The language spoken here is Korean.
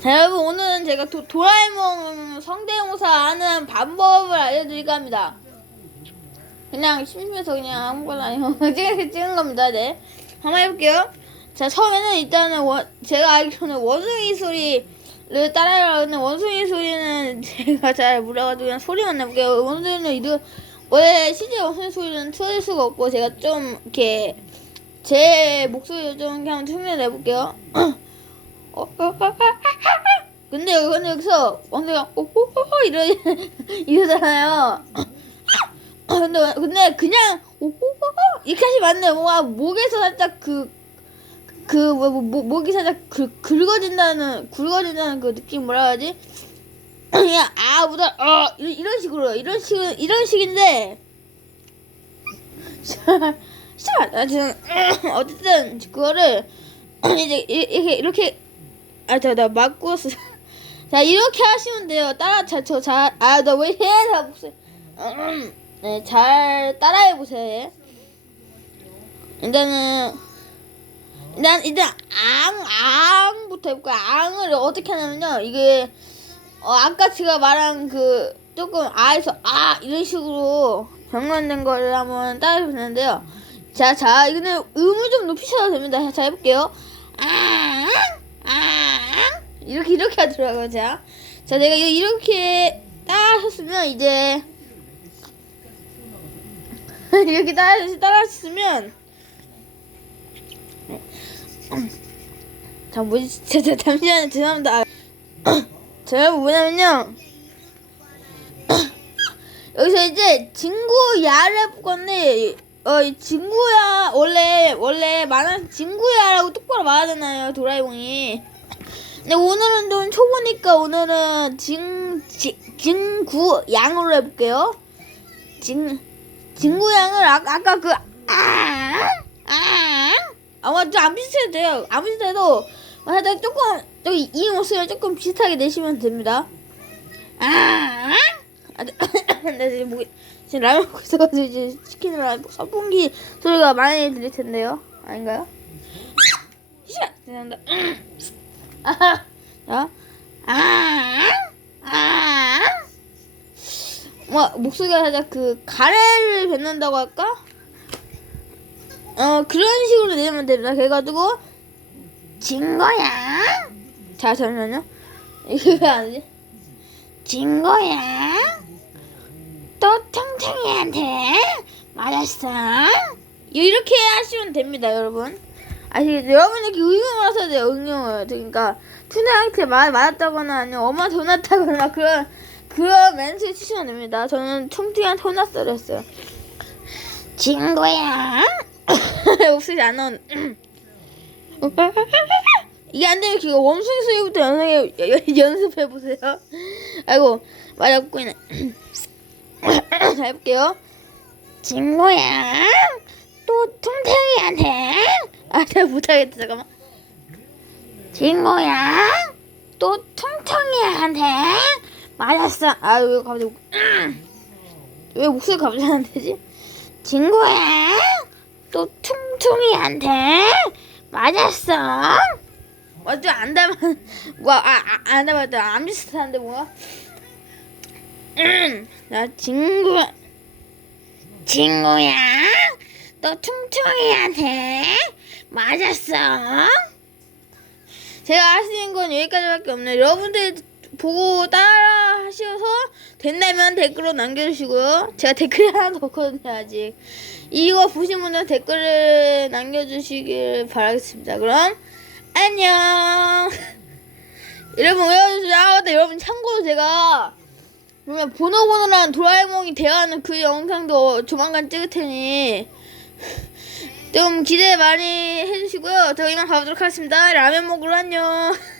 자 여러분 오늘은 제가 도, 도라에몽 성대모사 하는 방법을 알려드릴까 합니다. 그냥 심심해서 그냥 아무거나 아니고 찍은, 겁니다. 네. 한번 해볼게요. 자 처음에는 일단은 원, 제가 알기로는 원숭이 소리를 따라하는 원숭이 소리는 제가 잘 몰라가지고 그냥 소리만 내볼게요. 원숭이는 이거 원래 실제 원숭이 소리는 틀을 수가 없고 제가 좀 이렇게 제 목소리를 좀 한번 흉내 내볼게요. 어, 어, 어, 어, 어, 어. 근데 여기서 오호호호 이러 이러잖아요. 근데 근데 그냥 오호호호 이렇게 하시면 안 돼요. 뭔가 목에서 살짝 그 그 뭐, 뭐, 목이 살짝 그, 긁어진다는 굵어진다는 그 느낌 뭐라 하지? 그냥 아보다 어 이런, 이런 식으로 이런 식 이런 식인데 자, 나 지금 어쨌든 그거를 이제 이- 이렇게 이렇게 아, 저, 나 왔어. 자, 이렇게 하시면 돼요. 따라, 자, 저, 자, 아, 나왜 해? 다 목소리. 네, 잘 따라해 보세요. 예. 일단은, 일단, 일단, 앙, 앙부터 해볼까요? 앙을 어떻게 하냐면요. 이게, 어, 아까 제가 말한 그, 조금 아에서 아, 이런 식으로 변換된 거를 한번 따라해 보는데요. 자, 자, 이거는 음을 좀 높이셔도 됩니다. 자, 해볼게요. 아, 아, 이렇게 이렇게 하더라고요. 자, 자, 내가 이- 이렇게 따라하셨으면 이제 이렇게 따라 따라하셨으면 자, 뭐지? 자, 자, 잠시만요. 죄송합니다. 제가 뭐냐면요. 여기서 이제 친구 야를 건데 어, 이 친구야 원래 원래 만화 친구야라고 똑바로 말하잖아요 도라에몽이. 근데 오늘은 좀 초보니까 오늘은 진, 진 진구 양으로 해볼게요. 진 진구 양을 아, 아까 그 아, 아, 아마 좀안 비슷해도 돼요. 안 비슷해도 살짝 조금 이 모습을 조금 비슷하게 내시면 됩니다. 아, 아, 네, 네, 지금 목이 지금 라면 먹고 있어가지고 이제 치킨이랑 선풍기 소리가 많이 들릴 텐데요. 아닌가요? 시작! 죄송합니다. 아하, 자, 아, 아, 뭐 목소리가 살짝 그 가래를 뱉는다고 할까? 어 그런 식으로 내면 됩니다. 그래가지고 진 거야. 자 잠시만요. 이게 왜안 되지? 진 거야. 또 탱탱이한테 맞았어. 이렇게 하시면 됩니다, 여러분. 아시겠죠? 여러분 이렇게 응용을 하셔야 돼요, 응용을. 그러니까 투나한테 말 맞았다거나 아니면 엄마한테 혼났다거나 그런 그런 멘트 치시면 됩니다. 저는 퉁퉁한테 혼났어요. 친구야. 목소리 안 나온. 이게 안 되면 그거 원숭이 소리부터 연습해 연습해 보세요. 아이고 있 네. 자 해볼게요. 친구야, 또 퉁퉁이한테. 아, 내가 못하겠다 잠깐만. 친구야, 또 퉁퉁이한테 맞았어. 아, 왜 갑자기 왜 목소리 갑자기 안 되지? 친구야, 또 퉁퉁이한테 맞았어. 완전 안 닮아. 뭐야, 아, 아, 안 닮았다. 안 비슷한데 뭐야? 음, 나 친구, 친구야, 너 퉁퉁이한테 맞았어. 제가 할 수 있는 건 여기까지밖에 없네요. 여러분들 보고 따라 하셔서 된다면 댓글로 남겨주시고요. 제가 댓글이 하나도 없거든요, 아직. 이거 보신 분들 댓글을 남겨주시길 바라겠습니다. 그럼, 안녕! 여러분, 외워주세요. 아, 맞다. 여러분, 참고로 제가, 그러면 보노보노랑 도라에몽이 대화하는 그 영상도 조만간 찍을 테니, 좀 기대 많이 해주시고요. 저 이만 가보도록 하겠습니다. 라면 먹으러 안녕.